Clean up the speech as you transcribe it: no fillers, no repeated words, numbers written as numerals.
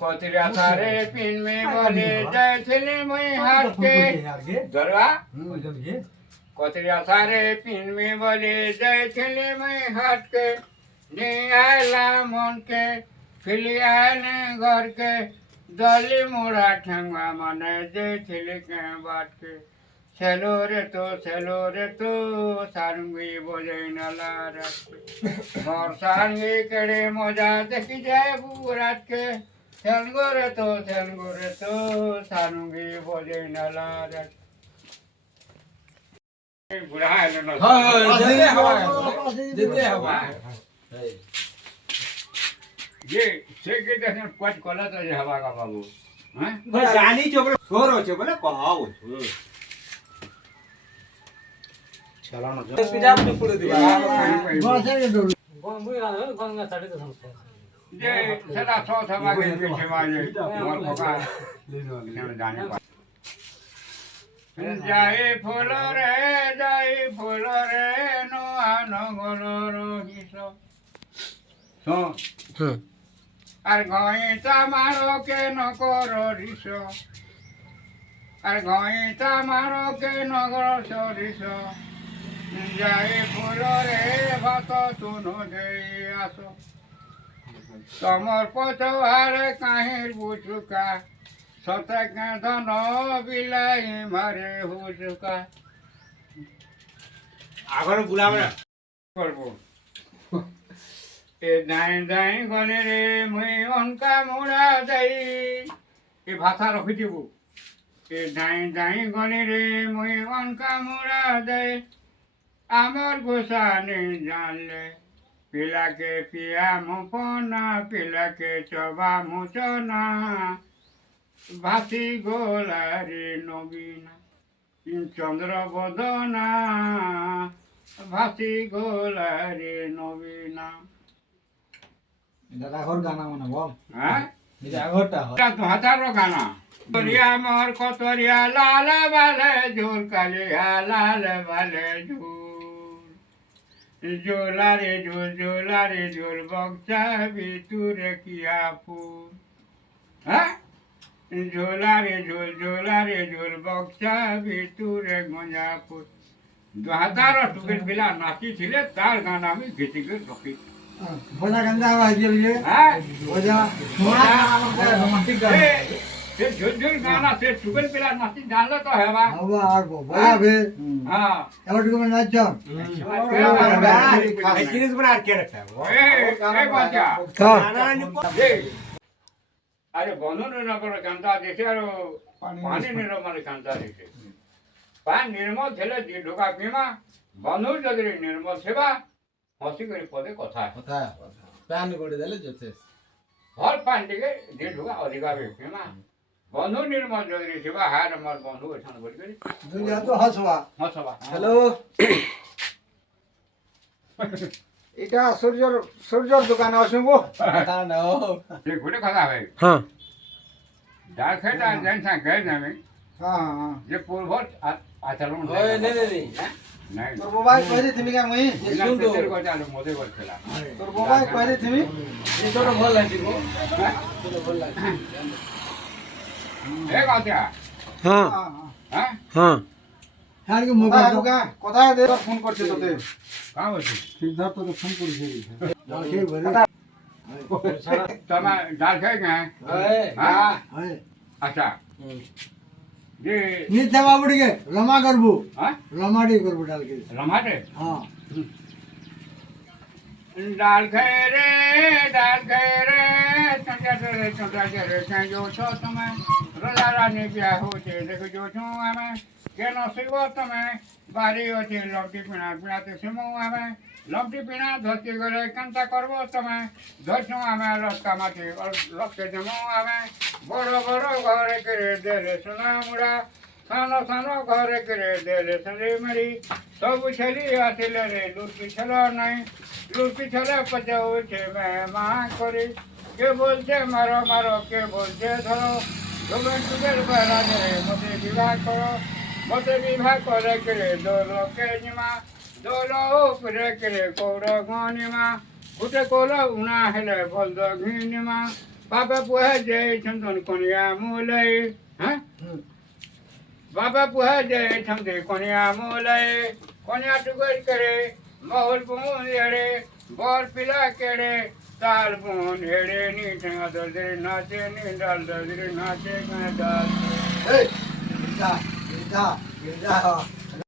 कोतरिया सारे पिन में बोले जय छिले मुई हाथ के दरवा कोतरिया सारे पिन में बोले जय छिले मुई हाथ के ने आला मन के फिली आने घर के दली मुड़ा ठंगा मने जय छिले के बात के सेलो रे तो सारंगी बोले नला रात और सारंगी केड़े मजा देखी जाए बुरात के सेलगो रे तो सारंगी बोले नला रात बुढ़ा है ना हाँ देते हवा ये से के देखन पट कोला तो ये हवा का बाबू हैं बस जानी चोपड़े सोरो छे बोले कहाओ चला ना जो पिजा में पुड़े दिवा ये सदा सौ सवा के पीछे वाले और भगा जाने पा जाए फूल रे नो आनो गोलो रो हिसो सो আর গয়িতা মারো কে নকর রিস আর গয়িতা মারো কে নগর সরিস যাই ফুল রে ভাত তুনো দেই আসো তোমার পথহারে কাহির বুঝুকা সতকে ধন বিলাই মারে হুজুকা আগর বুলাবো না করবো ए दाई दाई गले रे मुई अनका मुड़ा जाई ए भाषा रखी दिबो ए दाई दाई गले रे मुई अनका मुड़ा जाई आमर गोसा ने जानले पिला के पिया मुपना पिला के चबा मुचना भासी गोला रे नबीना चंद्र बदना भासी गोला रे नबीना দাদা ঘর গানা মানে বল হ্যাঁ এটা ঘরটা হয় এটা তো হাজারো গানা করিয়া মোর কতরিয়া লাল বালে ঝুল কালিয়া লাল বালে ঝুল ঝোলারে ঝুল বক্সা ভিতরে কিয়া ফুল হ্যাঁ ঝোলারে ঝুল বক্সা ভিতরে গঞ্জা ফুল 2000 বেলা নাচি ছিলে তার গান আমি গেতে রকি ভোজা গন্ধা হওয়া গিয়ে হ্যাঁ ভোজা রোমান্টিক গান সে ঝুল গানা সে টুকেল পেলা নাচি জানলে তো হেবা হবা আর ভোজা বে হ্যাঁ এবার তুমি নাচ এই জিনিস বড় আর কে রাখতা এই বাচ্চা আরে বন্ধনের নগর কান্তা দেখে আর পানি নির্মল কান্তা দেখে পানি নির্মল ছেলে যে ঢোকা পিমা বন্ধুর যদি নির্মল সেবা হসি করে পদে কথা কথা প্যান করে দিলে যেতে হর পানি থেকে যে ঢোকা অধিকার পিমা বন্ধু নির্মল যদি সেবা হার আমার বন্ধু এখানে বলি করি দুনিয়া তো হাসবা হসবা হ্যালো এটা সূর্যর দোকানে আসবো কথা নাও যে ঘুরে কথা হয় হ্যাঁ ডাল খেটা জান সা গয়ে যাবে হ্যাঁ হ্যাঁ যে পূর্ব আচরণ ওই নে নাই তোর মোবাইল কইরে তুমি কা মই শুন তো কথা আলো মধ্যে বলছিলাম তোর মোবাইল কইরে তুমি এই ছোট ভাল লাগিব ছোট ভাল লাগে এ কথা হ্যাঁ হ্যাঁ হ্যাঁ হ্যাঁ হ্যাঁ কি মোবাইল কোথায় দে ফোন করছে তোতে কাম আছে সিদ্ধার্থ তোকে ফোন করেছে কে বলে তোমা ডাল খাই না এই হ্যাঁ হ্যাঁ আচ্ছা যে নিতে বাবুড়িকে রমা করবো হ্যাঁ রমাডি করবো ডালকে রমাটে হ্যাঁ ডাল খাই রে চটা রে কাই જો છો તમે રલારાની પ્યા હોતે દેખો જો છું અમે કેનો શિવો તમે બારી હોતે લપટી પીણા પીણાતે સિમો અમે લપટી પીણા ધોતી ગરે કાંતા કરવો તમે ધોશું અમે રસ્તામાંથી લપટે જમો અમે બડો બડો ઘરે કરે દેલે સોના મુડા સાનો સાનો ઘરે કરે દેલે સરી મરી સબુ છેલી આતિલે રે લૂટી છલો નહીં লুটি ছেলে পচে উঠে মা করি কে বলছে মারো মারো কে বলছে ধরো যুগের বেলা ধরে মতে বিবাহ করো মতে বিবাহ করে করে দোলকে নিমা দোল উপরে করে কৌর গণিমা উঠে কোল উনা হেলে বলদ ঘিনিমা বাবা পুহা যায় চন্দন কনিয়া মুলাই হ্যাঁ বাবা পুহা যায় চন্দে কনিয়া মুলাই কনিয়া টুকর করে মহল বুন এড়ে বর পিলা কেড়ে তাল বুন এড়ে নি ঠেঙ্গা দলদে নাচে নি ডাল দলদে নাচে গাঁ ডাল এই গিরজা গিরজা গিরজা